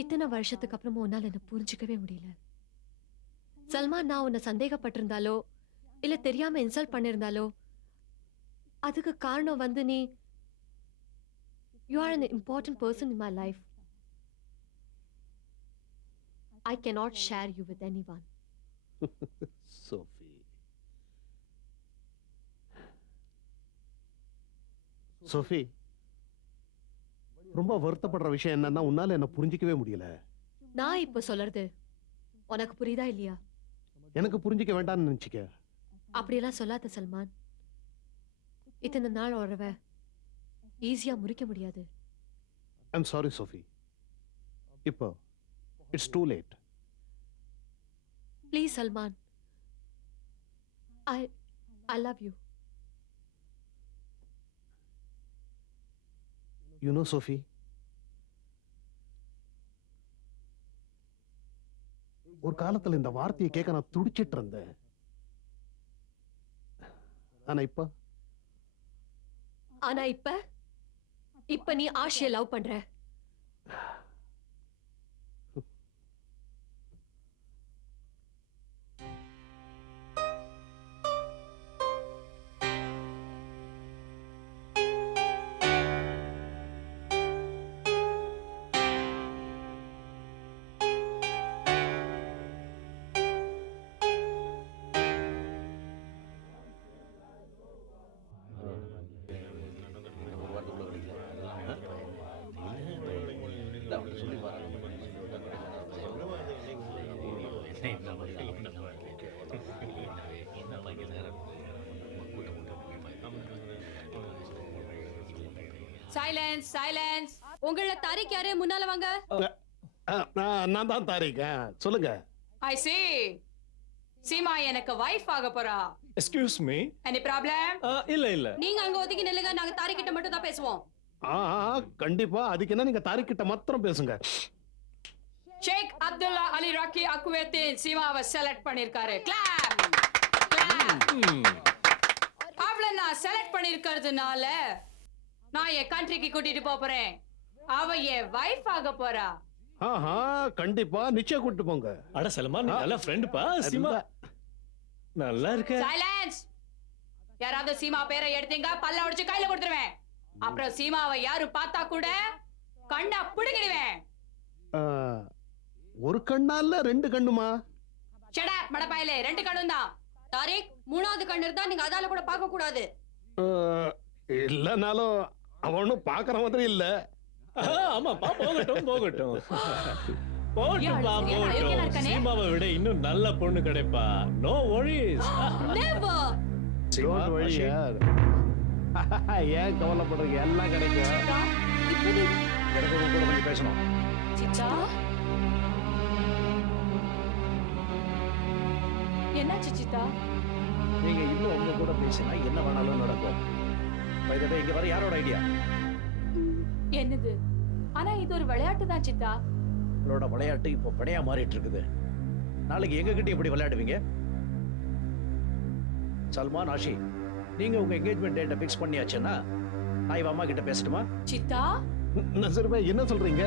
இத்தனை வருஷத்துக்கு அப்புறமும் உன்னால என்ன புரிஞ்சுக்கவே முடியல. சல்மான், நான் உன்னை சந்தேகப்பட்டிருந்தாலோ இல்ல தெரியாம இன்சல்ட் பண்ணிருந்தாலோ அதுக்கு காரணம் வந்து நீ you are an important person in my life. I cannot share you with anyone. Sophie, Sophie, ரொம்ப வருத்தப்படுற விஷயம் என்னன்னா உன்னால என்ன புரிஞ்சிக்கவே முடியல. நான் இப்ப சொல்றது உனக்கு புரியுதா இல்லையா? எனக்கு புரிஞ்சிக்க வேண்டாம்னு நினைச்சுக்க. அப்படியெல்லாம் சொல்லாத சல்மான். இத்தனை நாள் உறவை ஈஸியா முறிக்க முடியாது. I'm sorry Sophie. இப்போ it's too late. Please Salman, I love you. You know Sophie, ஒரு காலத்துல இந்த வார்த்தையை கேட்க நான் துடிச்சிட்டு இருந்தேன். ஆனா இப்ப நீ ஆஷிய லவ் பண்ற. Silence silence. உங்கள தாரிக் யாரு? முன்னால வாங்க. நான் தான் தாரிக். சொல்லுங்க. ஐ see சீமா எனக்கு வைஃப் ஆக போறா. Excuse me. Any problem? இல்ல இல்ல. நீங்க அங்க ஒதுங்கி நில்லுங்க, நாங்க தாரிக் கிட்ட மட்டும் தான் பேசுவோம். கண்டிப்பா. அதுக்கு என்ன, நீங்க தாரிக் கிட்ட மாத்திரம் பேசுங்க. ஷேக் அப்துல்லா அலி ராக்கி அக்வேத்தின் சீமாவை செலக்ட் பண்ணிருக்காரு. Clap clap. அவளை நான் செலக்ட் பண்ணிருக்கிறதுனால நான் என் கண்ட்ரிக்கு கூட்டிட்டு போறேன். அவ என் வைஃப் ஆக போறா. கண்டிப்பா, நிச்சயம் கூட்டிட்டு போங்க. அட சல்மான், நீ நல்ல ஃப்ரெண்ட் பா. சீமா நல்லா இருக்க. சைலன்ஸ். யாராவது சீமா பேரை எடுத்தீங்க பல்ல உடைச்சு கையில கொடுத்துருவேன். அப்புறம் சீமாவை யாரு பார்த்தா கூட கண்ணா பிடுங்கிடுவேன். ஒரு கண்ணால ரெண்டு கண்ணுமா? ஷட் அப் மடப்பாயிலே, ரெண்டு கண்ணும் தான். தாரிக், மூணாவது கண்ணு இருந்தா நீங்க அதால கூட பார்க்க கூடாது. இல்லனாலும் அவனும் பாக்குற மாதிரி இல்ல. ஆமா பா, போகட்டும் போகட்டும் போகட்டும் பா, போகட்டும். சீமாவை விட இன்னும் நல்ல பொண்ணு கிடைப்பா. No worries. Never. Don't worry யார். ஏன் கவலைப்படுறீங்க? எல்லாம் கிடைக்கும். எனக்கு ஒரு கூட கொஞ்சம் பேசணும். சிச்சா, என்ன சிச்சா? நீங்க இன்னும் உங்க கூட பேசினா என்ன வேணாலும் நடக்கும். இங்க வர யாரோட ஐடியா? என்னது? ஆனா இது ஒரு விளையாட்டு தான் சித்தா. உங்களோட விளையாட்டு இப்போ படையா மாறிட்டு இருக்குது. நாளைக்கு எங்க கிட்ட எப்படி விளையாடுவீங்க? சல்மான், ஆஷி, நீங்க உங்க என்கேஜ்மெண்ட் டேட்டை ஃபிக்ஸ் பண்ணியாச்சுன்னா நான் இவ அம்மா கிட்ட பேசட்டுமா? சித்தா, நசீர் பாய், என்ன சொல்றீங்க?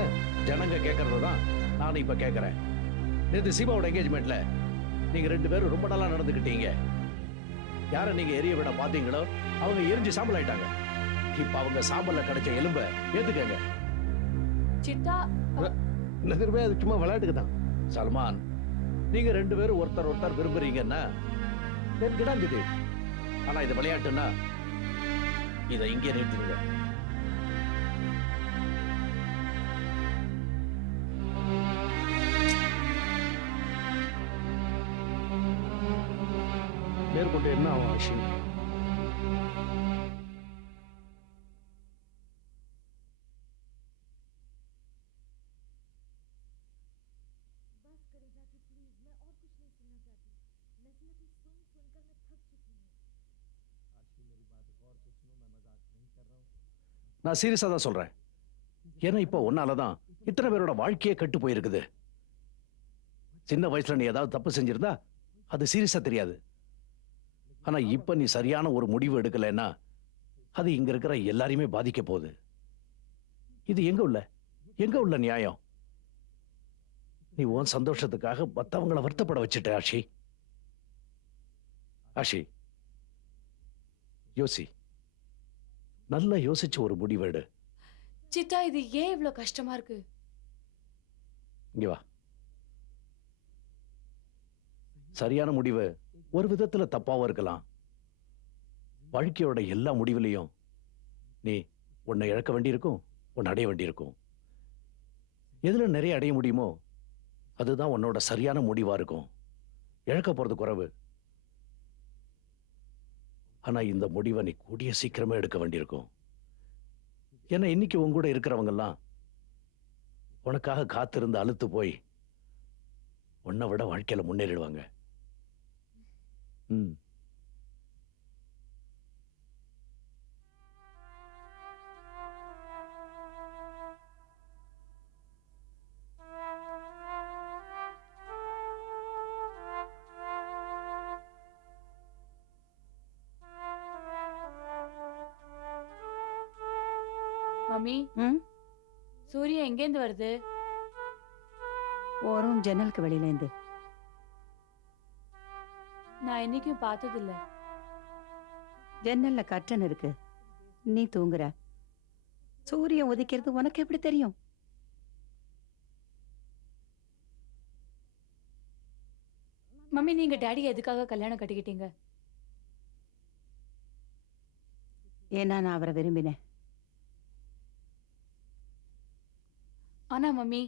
ஜனங்க கேட்கறதுதான் நானும் இப்ப கேட்கறேன். நேத்து சீமாவோட என்கேஜ்மெண்ட்ல நீங்க ரெண்டு பேரும் ரொம்ப நல்லா நடந்துக்கிட்டீங்க. யார நீங்க எரிய விட பாத்தீங்களோ அவங்க எரிஞ்சு சாம்பல் ஆயிட்டாங்க. இப்ப அவங்க சாம்பல்ல கிடைச்ச எலும்ப ஏத்துக்கங்க. சித்தா, நசீர் பாய், அது சும்மா விளையாட்டுக்கு தான். சல்மான், நீங்க ரெண்டு பேரும் ஒருத்தர் விரும்புறீங்கன்னா கிடாஞ்சுது. ஆனா இது விளையாட்டுன்னா இதை இங்கே நிறுத்திடுங்க. மேற்கொண்டு என்ன ஆகும் ஆஷி? நான் சீரியஸா தான் சொல்றேன். ஏன்னா இப்ப ஒன்னாலதான் இத்தனை பேரோட வாழ்க்கையே கெட்டு போயிருக்குது. சின்ன வயசுல நீ ஏதாவது தப்பு செஞ்சிருந்தா அது சீரியஸா தெரியாது. ஆனா இப்ப நீ சரியான ஒரு முடிவு எடுக்கலைன்னா அது இங்க இருக்கிற எல்லாரையுமே பாதிக்க போகுது. இது எங்க உள்ள நியாயம்? நீ உன் சந்தோஷத்துக்காக மத்தவங்கள வருத்தப்பட வச்சுட்ட ஆஷி. ஆஷி, யோசி, நல்லா யோசிச்சு ஒரு முடிவெடு. சித்தா இது ஏன் இவ்ளோ கஷ்டமா இருக்கு? இங்க வா. சரியான முடிவு ஒரு விதத்துல தப்பாவும் இருக்கலாம். வாழ்க்கையோட எல்லா முடிவுலையும் நீ உன்னை இழக்க வேண்டியிருக்கும், உன்னை அடைய வேண்டியிருக்கும். எதுல நிறைய அடைய முடியுமோ அதுதான் உன்னோட சரியான முடிவா இருக்கும். இழக்க போறது குறைவு. ஆனா இந்த முடிவை நீ கூடிய சீக்கிரமே எடுக்க வேண்டியிருக்கும். ஏன்னா இன்னைக்கு உன் கூட இருக்கிறவங்க எல்லாம் உனக்காக காத்திருந்து அலுத்து போய் உன்னை விட வாழ்க்கையில முன்னேறிடுவாங்க. ம். மம்மி, ம் சூர்யா எங்கேந்து வருது? ஓரும் ஜன்னலுக்கு வெளியிலேந்து. நான் என்னைக்கும் பார்த்தது இல்ல. ஜன்னல்ல கர்டன் இருக்கு, நீ தூங்குற. சூரியன் உதிக்கிறது உனக்கு எப்படி தெரியும்? மம்மி, நீங்க டாடி எதுக்காக கல்யாணம் கட்டிக்கிட்டீங்க? ஏன்னா நான் அவரை விரும்பினேன். ஆனா மம்மி,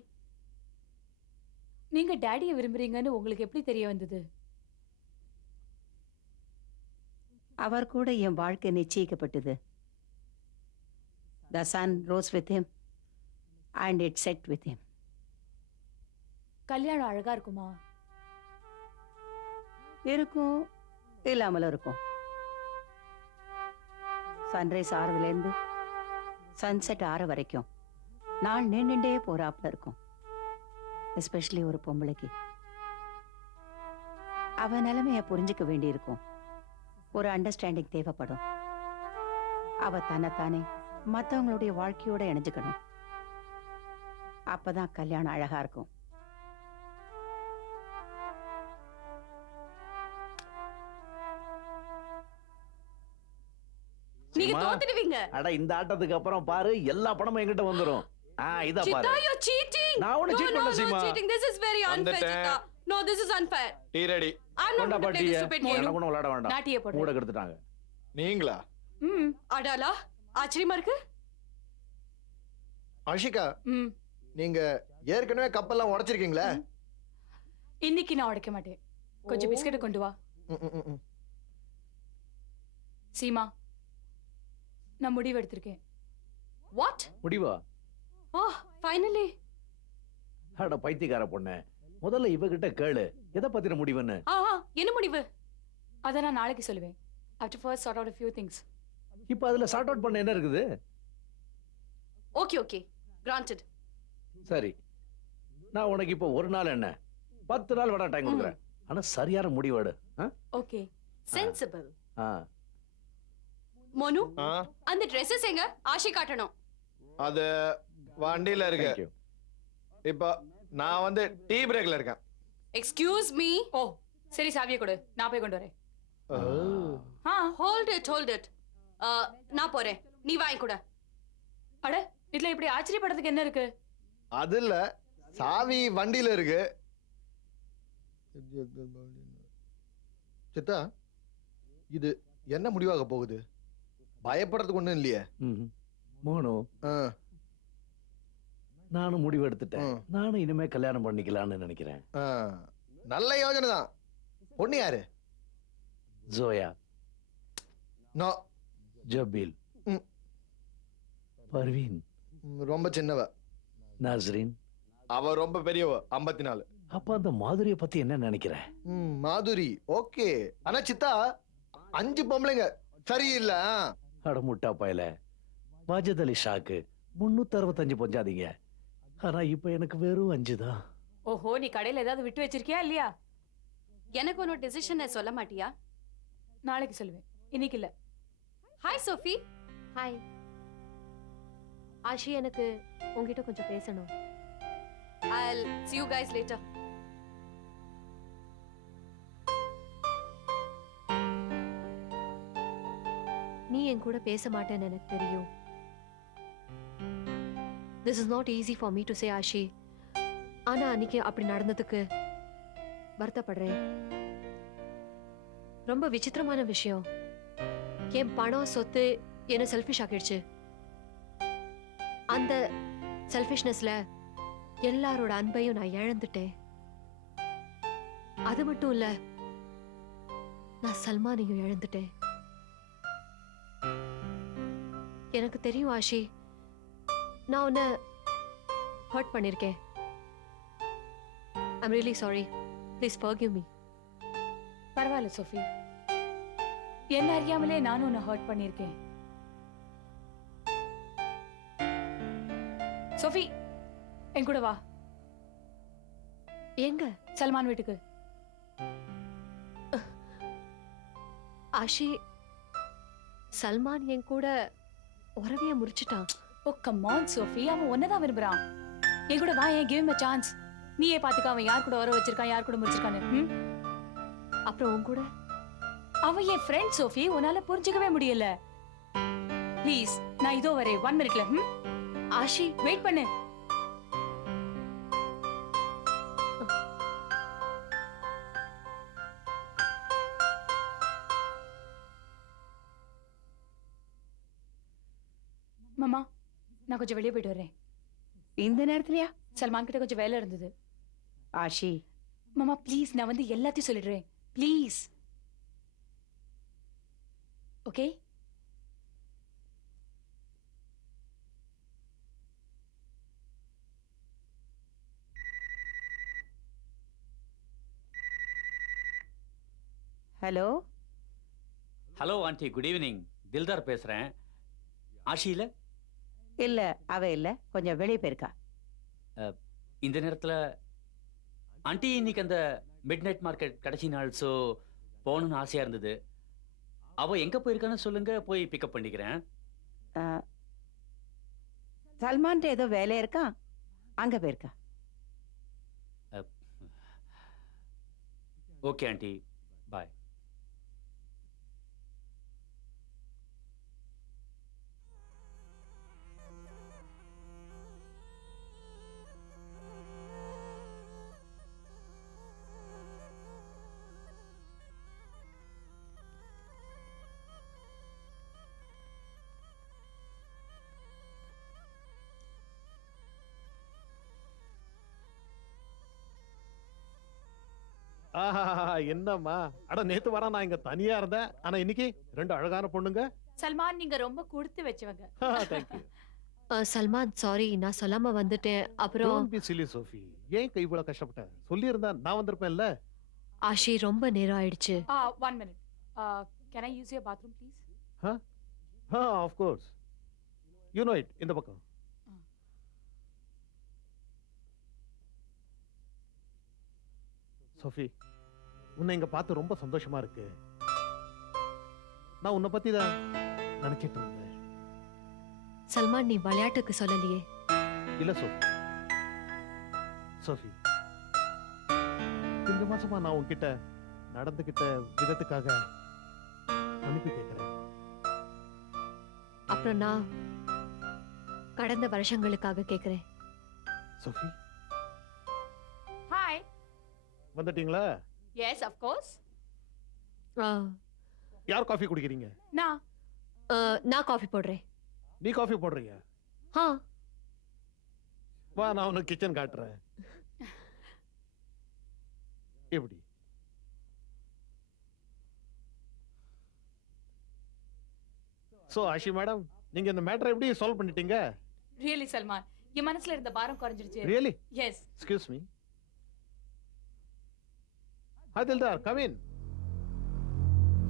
நீங்க டாடியை விரும்புறீங்கன்னு உங்களுக்கு எப்படி தெரிய வந்தது? அவர் கூட என் வாழ்க்கை நிச்சயிக்கப்பட்டது. The sun rose with him and it set with him. கல்யாணம் அழகா இருக்குமா? இருக்கும், இல்லாமலும் இருக்கும். சன்ரைஸ் ஆறதுலேருந்து சன்செட் ஆற வரைக்கும் நாள் நின்றுண்டே போறாப்புல இருக்கும். எஸ்பெஷலி ஒரு பொம்பளைக்கு அவ நிலைமைய புரிஞ்சுக்க வேண்டியிருக்கும். ஒரு அண்டர்ஸ்டாண்டிங் தேவைப்படும். அவ தன்னைத்தானே மற்றவங்களுடைய வாழ்க்கையோட இணைஞ்சுக்கணும். அப்பதான் கல்யாணம் அழகா இருக்கும். நீங்க சீமா, தோத்துடுவீங்க. அட இந்த ஆட்டத்துக்கு அப்புறம் பாரு எல்லா பணமும் என்கிட்ட வந்துரும். இதா சித்தா, பாரு. you're cheating. நான் ஒண்ணும் cheat பண்ணல, Seema. cheating. This is very unfair, வந்துட்டேன். Chitta. No, this is unfair. Tea ready. I'm not கொண்டா going to play பாட்டிய this stupid game. எனக்கு ஒண்ணும் விளையாட வேண்டாம். நாட்டிய கூட போடுறேன். கெடுத்துட்டாங்க. நீங்களா? ம் அடாலா, ஆச்சரியமா இருக்கு. ஆஷிகா, ம் நீங்க ஏற்கனவே கப்பெல்லாம் உடைச்சிருக்கீங்களா? இன்னைக்கு நான் உடைக்க மாட்டேன். கொஞ்சம் பிஸ்கட் கொண்டு வா. ம், ம், ம், ம். சீமா, நான் முடிவு எடுத்திருக்கேன். What? முடிவா? Oh, finally. அட பைத்தியக்கார பொண்ணு, முதல்ல இவகிட்ட கேளு எதை பத்தின முடிவுன்னு. என்ன முடிவு? அதை நான் நாளைக்கு சொல்லுவேன். After first sort out a few things. இப்ப அதுல சார்ட் அவுட் பண்ண என்ன இருக்குது? Okay, okay. Granted. சரி, நான் உனக்கு இப்ப ஒரு நாள் என்ன 10 நாள் வேணா டைம் கொடுக்குறேன். ஆனா சரியான முடிவெடு. ஓகே. Sensible. ஆ. மோனு, ஆ, அந்த ட்ரெஸ்ஸஸ் எங்க? ஆஷி காட்டணும். அது வண்டியில இருக்கு. Thank you. இப்போ நான் வந்து டீ பிரேக்ல இருக்கேன். Excuse me. ஓ சரி, சாவியை கொடு, நான் போய் கொண்டு வரேன். ஆ Hold it, hold it. நான் போறேன். நீ வாங்கி கூட. அட, இதுல இப்படி ஆச்சரியப்படுறதுக்கு என்ன இருக்கு? அதுல சாவி வண்டியில இருக்கு. சித்தா, இது என்ன முடிவாக போகுது? பயப்படுறதுக்கு ஒண்ணும் இல்லையே. ம்ஹும். மோனு, ஆ, நானும் முடிவு எடுத்துட்டேன். ம். நானும் இனிமே கல்யாணம் பண்ணிக்கலாம்னு நினைக்கிறேன். ஆ. நல்ல யோசனை தான். பொண்ணு யாரு? ஜோயா, நோ, ஜபீல், ம். பர்வீன், ரொம்ப சின்னவ. நாஸ்ரீன். அவ ரொம்ப பெரியவ, 54. அப்ப அந்த மாதுரிய பத்தி என்ன நினைக்கிற? மாதுரி ஓகே. ஆனா சித்தா, 5 பொம்பளைங்க சரியில்லை. அட முட்டா பயல, வாஜத் அலி ஷாக்கு 365 பொஞ்சாதீங்க. ஆனா இப்ப எனக்கு வெறும் 5 தான். ஓஹோ, நீ கடையில ஏதாவது விட்டு வச்சிருக்கியா இல்லையா? எனக்கு ஒன்னும் டிசிஷனை சொல்ல மாட்டியா? நாளைக்கு சொல்லுவேன், இன்னைக்கு இல்ல. Hi Sophie. ஹாய் ஆஷி, எனக்கு உங்ககிட்ட கொஞ்சம் பேசணும். I'll see you guys later. நீ என் கூட பேச மாட்டேன்னு எனக்கு தெரியும். This is not easy for me to say, Aashi. ஆனா அன்னைக்கு அப்படி நடந்ததுக்கு வருத்தப்படுறேன். ரொம்ப விசித்திரமான விஷயம். என் பணம் சொத்து என்ன செல்ஃபிஷ் ஆக்கிடுச்சு. அந்த செல்ஃபிஷ்னஸ்ல எல்லாரோட அன்பையும் நான் இழந்துட்டேன். அது மட்டும் இல்ல, நான் சல்மானையும் இழந்துட்டேன். எனக்கு தெரியும் ஆஷி, நான் உன்னை ஹர்ட் பண்ணிருக்கேன். I'm really sorry. Please forgive me. பரவாயில்ல சோஃபி, என்ன அறியாமலே நானும் உன்னை ஹர்ட் பண்ணியிருக்கேன். சோஃபி, என் கூட வா. எங்க? சல்மான் வீட்டுக்கு. ஆஷி, சல்மான் என் கூட உறவைய முறிச்சிட்டான். ஓ கம் ஆன் சோஃபி, அவன் ஒன்னதான் விரும்புறான். என் கூட வா, ஏன் கிவ் ஹிம் a chance. நீயே பாத்துக்க அவன் யார் கூட உறவு வச்சிருக்கான், யார் கூட முடிச்சிருக்கான்னு. அப்புறம் உன் கூட? அவன் என் ஃப்ரெண்ட் சோஃபி, உன்னால புரிஞ்சுக்கவே முடியல. ப்ளீஸ், நான் இதோ வரேன் 1 மினிட்ல. ஆஷி, வெயிட் பண்ணு. மாமா, நான் கொஞ்சம் வெளியே போயிட்டு வரேன். இந்த நேரத்துலயா? சல்மான் கிட்ட கொஞ்சம் வேலை இருந்தது. ஆஷி, மாமா ப்ளீஸ், நான் வந்து எல்லாத்தையும் சொல்லிடுறேன். Please. Okay? Hello. Hello aunty, good evening. Dildar பேசுறேன். ஆஷியில? இல்ல, அவ இல்ல, கொஞ்சம் வெளியே போயிருக்கா. இந்த நேரத்துல ஆண்டி, இன்னைக்கு அந்த மிட் நைட் மார்க்கெட் கடைசி நாள், ஸோ போகணும்னு ஆசையா இருந்தது. அவ எங்க போயிருக்கான்னு சொல்லுங்க, போய் பிக்கப் பண்ணிக்கிறேன். சல்மான்ட்ட ஏதோ வேலை இருக்கா, அங்க போயிருக்கா. ஓகே ஆண்டி, பாய். ஆஹா, என்னம்மா, அட நேத்து வர நான் இங்க தனியா இருந்தேன். ஆனா இன்னைக்கு 2 அழகான பொண்ணுங்க. சல்மான், நீங்க ரொம்ப கொடுத்து வச்சவங்க. தேங்க்யூ. சல்மான், சாரி, நான் சொல்லாம வந்துட்டேன். அப்புறம் டோன்ட் பி சில்லி சோஃபி. ஏன் கை இவ்வளவு கஷ்டப்பட்ட? சொல்லி இருந்தா நான் வந்திருப்பேன்ல. ஆஷி, ரொம்ப நேரம் ஆயிடுச்சு. 1 minute. Can I use your bathroom please? Of course. You know it. இந்த பக்கம். சோஃபி, உன்னை இங்க பார்த்து ரொம்ப சந்தோஷமா இருக்கு. நான் உன்னை பத்தி தான் நினைச்சிட்டு இருந்தேன். சல்மான், நீ விளையாட்டுக்கு சொல்லலையே. இல்ல சோஃபி. சோஃபி, இந்த மாசமா நான் உன்கிட்ட நடந்துகிட்ட விதத்துக்காக மன்னிப்பு கேட்கிறேன். அப்புறம் நான் கடந்த வருஷங்களுக்காக கேக்குறேன். Sophie, hi. வந்துட்டீங்களா? Yes, of course. யார் காஃபி குடிக்கிறீங்க? நான் காஃபி போடுறேன். நீ காஃபி போடுறீங்க? ஆ, வா, நான் உனக்கு கிச்சன் காட்டுறேன். எப்படி? சோ ஆஷி மேடம், நீங்க இந்த மேட்டரை எப்படி சால்வ் பண்ணிட்டீங்க? ரியலி சல்மான், என் மனசுல இருந்த பாரம் குறைஞ்சிருச்சு. Really? Yes. Excuse me. Hi Dildar, come in.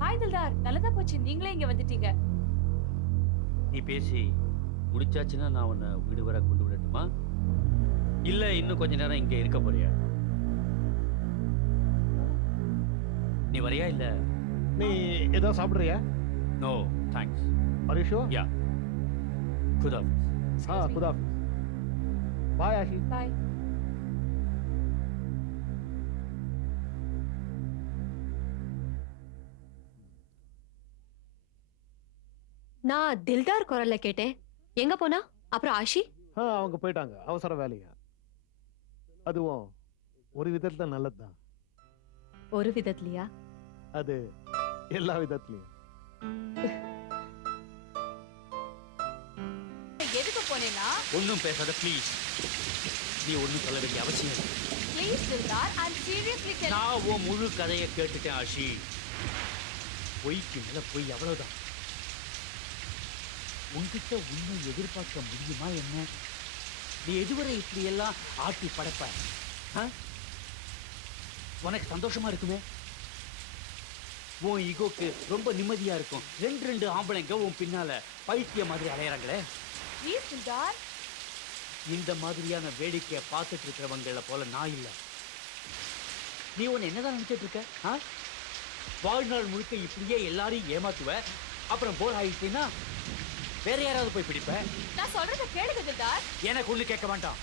Hi Dildar, நல்லதா போச்சு நீங்களே இங்க வந்துட்டீங்க. நீ பேசி முடிச்சாச்சுன்னா நான் உன்னை வீடு வர கொண்டு விடட்டுமா, இல்ல இன்னும் கொஞ்ச நேரம் இங்க இருக்க போறியா? நீ வரியா இல்ல? நீ ஏதோ சாப்பிடுறியா? No thanks. Are you sure? Yeah, good office. Good office. Bye Ashi. Bye. நான் தில்தார் குரல்ல கேட்டேன். எங்க போனா? அப்புறம் ஆஷி? அவங்க போயிட்டாங்க அவசர வேலையா. அதுவும் ஒரு விதத்துல நல்லதுதான். ஒரு விதத்துலயா? அது எல்லா விதத்துலயும். எதுக்கு போனேன்னா ஒன்றும் பேசாத ப்ளீஸ். நீ ஒன்றும் சொல்ல வேண்டிய அவசியம் இல்லை. Please Dildar, I am seriously telling. நான் உன் முழு கதையை கேட்டுட்டேன் ஆஷி. பொய்க்கு மேல பொய், அவ்வளவுதான். உன்கிட்ட உண்மை எதிர்பார்க்க முடியுமா என்ன? நீ எதுவரை இப்படி எல்லாம் ஆட்டி படைப்ப? ஆ? உனக்கு சந்தோஷமா இருக்குமே? உன் ஈகோக்கு ரொம்ப நிம்மதியா இருக்கும். ரெண்டு ஆம்பளைங்க உன் பின்னால பைத்திய மாதிரி அலையறாங்களே. ப்ளீஸ் தில்தார். இந்த மாதிரியான வேடிக்கையை பார்த்துட்டு இருக்கிறவங்கள போல நான் இல்ல. நீ உன்னை என்னதான் நினைச்சிட்டு இருக்க? ஆ? வாழ்நாள் முழுக்க இப்படியே எல்லாரையும் ஏமாத்துவ, அப்புறம் போர் ஆயிடுச்சுன்னா வேற யாராவது போய் பிடிப்ப. நான் சொல்றத கேளுங்க தில்தார். எனக்கு ஒண்ணு கேட்க வேண்டாம்.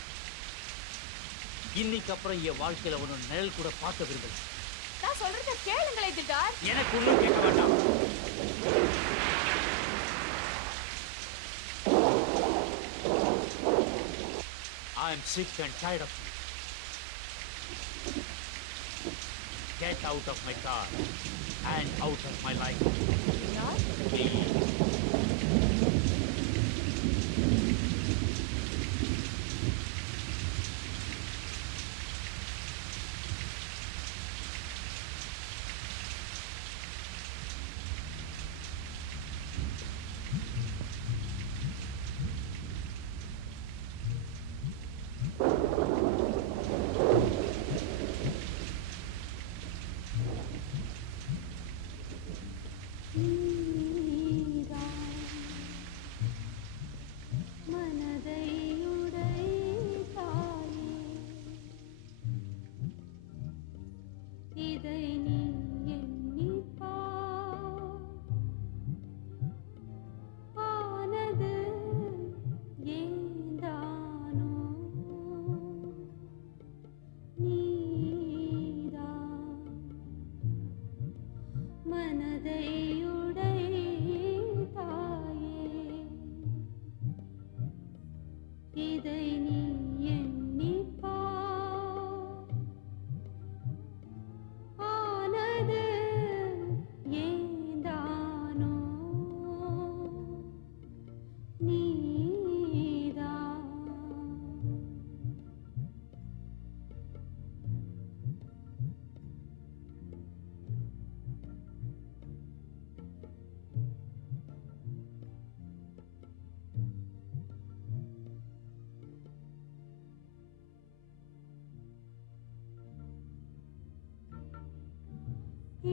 இன்னைக்கு அப்புறம் என் வாழ்க்கையில ஒன்னு நிழல் கூட பார்க்க விரும்பல. நான் சொல்றத கேளுங்களே தில்தார். எனக்கு ஒண்ணு கேட்க வேண்டாம். I am sick and tired of you. Get out of my car and out of my life. Please.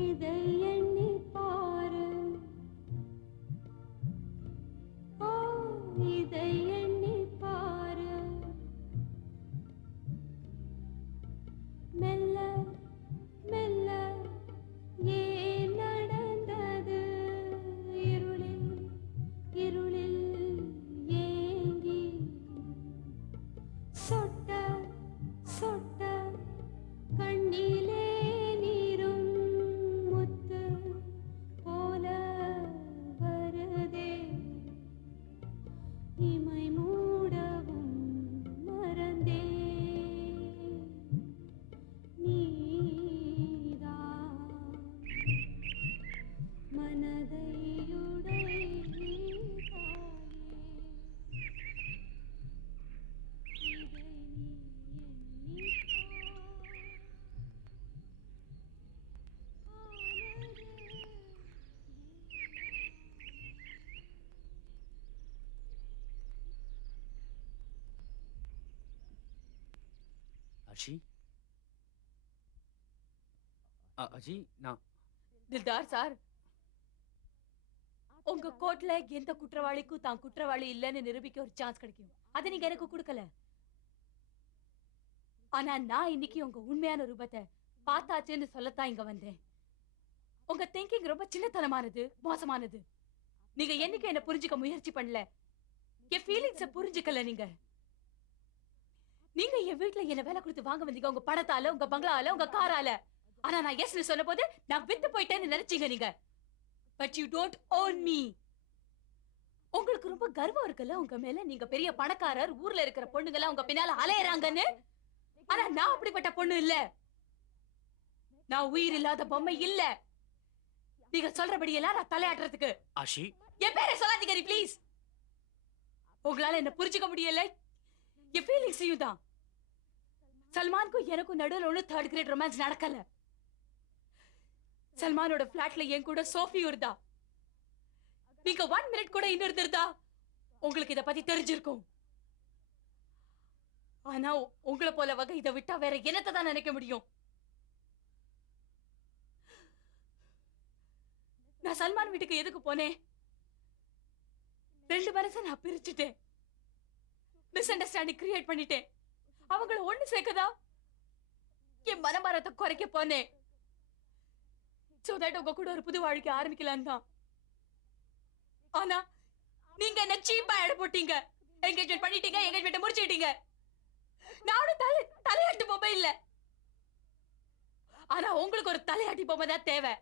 இதை எண்ணி பாரு, ஓ இதை எண்ணி பாரு, மெல்ல மெல்ல ஏன் நடந்தது, இருளில் இருளில் ஏங்கி சொட்ட சொட்ட கண்ணிலே நீரும் முத்து போல வருதே, இமை மூடவும் மறந்தே, நீதான் மனதை உடைத்தாயே, இதை நீ அஜி, அஜி, நான் தில்தார் சார், உங்க கோர்ட்ல எந்த குற்றவாளிக்கும் தான் குற்றவாளி இல்லைன்னு நிரூபிக்க ஒரு சான்ஸ் கிடைக்கும். அதை நீங்க எனக்கு கொடுக்கல. ஆனா நான் இன்னைக்கு உங்க உண்மையான ரூபத்தை பார்த்தாச்சுன்னு சொல்லத்தான் இங்க வந்தேன். உங்க திங்கிங் ரொம்ப சின்னத்தனமானது, மோசமானது. நீங்க என்னைக்கு என்ன புரிஞ்சுக்க முயற்சி பண்ணல. என் ஃபீலிங்ஸ புரிஞ்சுக்கல. நீங்க நீங்க என் வீட்டுல என்ன வேலை கொடுத்து வாங்க வந்தீங்க, உங்க பணத்தால, உங்க பங்களால, உங்க காரால. ஆனா நான் எஸ்னு சொன்ன போது நான் வித்து போயிட்டேன்னு நினைச்சீங்க நீங்க. But you don't own me. உங்களுக்கு ரொம்ப கர்வம் இருக்குல்ல உங்க மேல. நீங்க பெரிய பணக்காரர், ஊர்ல இருக்கிற பொண்ணுங்க எல்லாம் உங்க பின்னால அலையறாங்கன்னு. ஆனா நான் அப்படிப்பட்ட பொண்ணு இல்ல. நான் உயிர் இல்லாத பொம்மை இல்ல. நீங்க சொல்றபடி எல்லாம் நான் தலையாட்டுறதுக்கு. ஆஷி, என் பேரை சொல்லாதீங்க ப்ளீஸ். உங்களால என்ன புரிஞ்சுக்க முடியல. என் ஃபீலிங்ஸையும் தான். சல்மானுக்கும் எனக்கும் நடுவில் ஒண்ணு தேர்ட் கிரேட் ரொமான்ஸ் நடக்கல. சல்மானோட பிளாட்ல என் கூட சோஃபி இருந்தா. நீங்க 1 மினிட் கூட இன்னும் இருந்தா உங்களுக்கு இத பத்தி தெரிஞ்சிருக்கும். ஆனா உங்களை போல வகை இதை விட்டா வேற என்னத்தை தான் நினைக்க முடியும். நான் சல்மான் வீட்டுக்கு எதுக்கு போனேன்? 2 மனசை நான் பிரிச்சுட்டேன். மிஸ் அண்டர்ஸ்டாண்டிங் கிரியேட் பண்ணிட்டேன். அவங்கள ஒண்ணு சேர்க்கதா என் மனபாரத்தை குறைக்க போனேன். சோ தட் உங்க கூட ஒரு புது வாழ்க்கை ஆரம்பிக்கலாம் தான். ஆனா நீங்க என்ன சீப்பா எடை போட்டீங்க. என்கேஜ்மெண்ட் பண்ணிட்டீங்க, என்கேஜ்மெண்ட் முடிச்சிட்டீங்க. நானும் தலையாட்டு பொம்மை இல்ல. ஆனா உங்களுக்கு ஒரு தலையாட்டி பொம்மை தான் தேவை.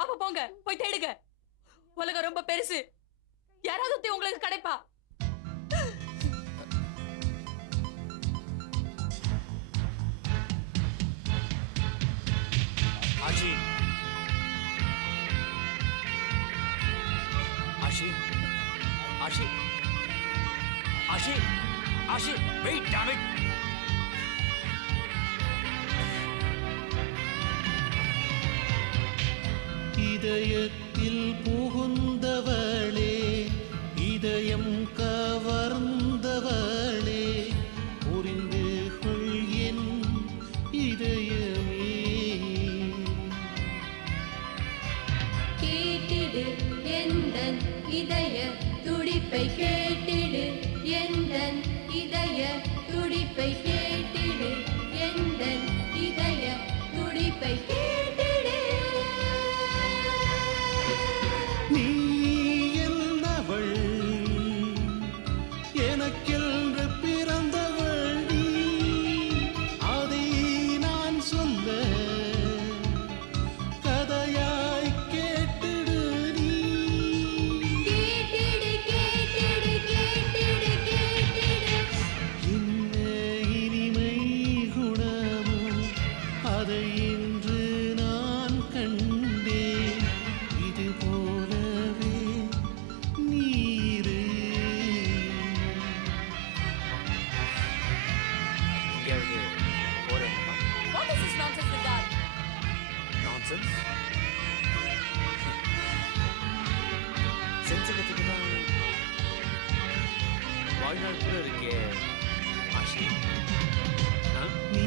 அப்ப போங்க, போய் தேடுங்க. உலகம் ரொம்ப பெருசு. யாராவது உங்களுக்கு கிடைப்பா. Ashi, Ashi, Ashi, Ashi, Ashi, wait, damn it. இதயத்தில் புகுந்தவளே, இதயம் கவர்ந்தவளே, புரிந்து கொள் என் இதயமே. கேட்டிடு எந்தன் இதய துடிப்பை கேட்டிடு எந்தன் இதய துடிப்பை கேட்டிடு எந்தன் இதய துடிப்பை கேட்டிடு. நீ என்னவள், எனக்கென்று பிறந்தவள் நீ. அதை நான் சொல்ல கதையாய் கேட்டிடு நீ. கேட்டிடு கேட்டிடு கேட்டிடு கேட்டிடு. என்ன இனிமை குணமோ அதை இன்று நான் கண்டேன். இது போலவே நீரு. எங்கேயாவது போறேன்மா? What is this nonsense, Siddharth? Nonsense? சென்சிட்டிவிட்டினா வாழ்நாள் கூட இருக்கே ஆஷி. நீ